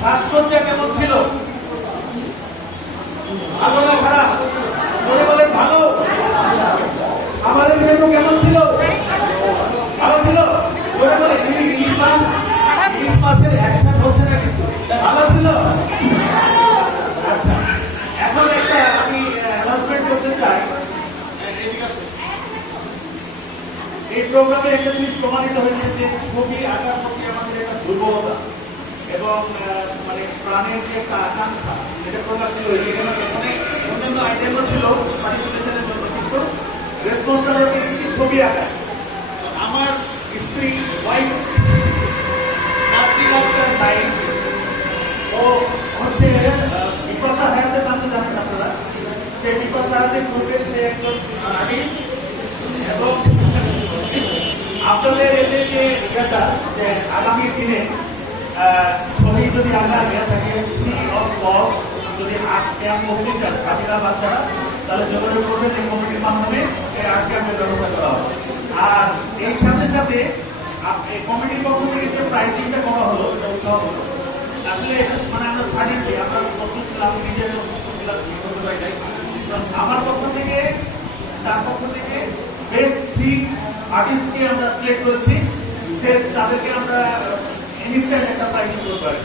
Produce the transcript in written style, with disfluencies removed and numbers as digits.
সাজসজ্জা কেমন ছিল? ভালো না খারাপ? বলে বলেন ভালো। আমাদের মেনু কেমন ছিল? ভালো ছিল। বলে বলে ইলিশ মাছের অ্যাকশন হচ্ছে না কিন্তু ভালো ছিল। আচ্ছা, এখন একটা আমি অ্যানাউন্সমেন্ট করতে চাই। এই প্রোগ্রামে একটা জিনিস প্রমাণিত হয়েছে যে ছবি আঁকার প্রতি আমাদের একটা দুর্বলতা এবং মানে প্রাণের যে একটা আকাঙ্ক্ষা যেটা প্রকাশিত হয়েছে। এখানে অন্যান্য আইটেমও ছিল পার্টিসিপেশনের জন্য, কিন্তু রেসপন্সিবিলিটি ছবি আঁকা। আমার স্ত্রী ওয়াইফ ও হচ্ছে বিপাশা হায়াতের নাম তো জানেন আপনারা। সেই বিপাশা হায়াতের গ্রুপের সে একজন আর্টিস্ট এবং আপনাদের এদের যে ইয়েটা যে আগামী দিনে ছবি যদি আঁকার ইয়ে থাকে ফ্রি অফ কস্ট, যদি আর্ট ক্যাম্প করতে চান বাচ্চারা বাচ্চারা, তাহলে যোগাযোগ করবেন এই কমিটির মাধ্যমে এই আর্ট ক্যাম্পের ব্যবস্থা করা হবে। আর এই সাথে সাথে এই কমিটির পক্ষ থেকে যে প্রাইজিংটা করা হলো এটা উৎসাহ হলো। আসলে মানে আমরা সাজিয়েছি, আমরা প্রস্তুত ছিলাম, নিজের প্রস্তুত ছিলাম, আমার পক্ষ থেকে তার পক্ষ থেকে বেস্ট 3 আর্টিস্টকে আমরা সিলেক্ট করেছি। তাদেরকে আমরা ইনস্ট্যান্ট একটা প্রাইজিং করতে পারি।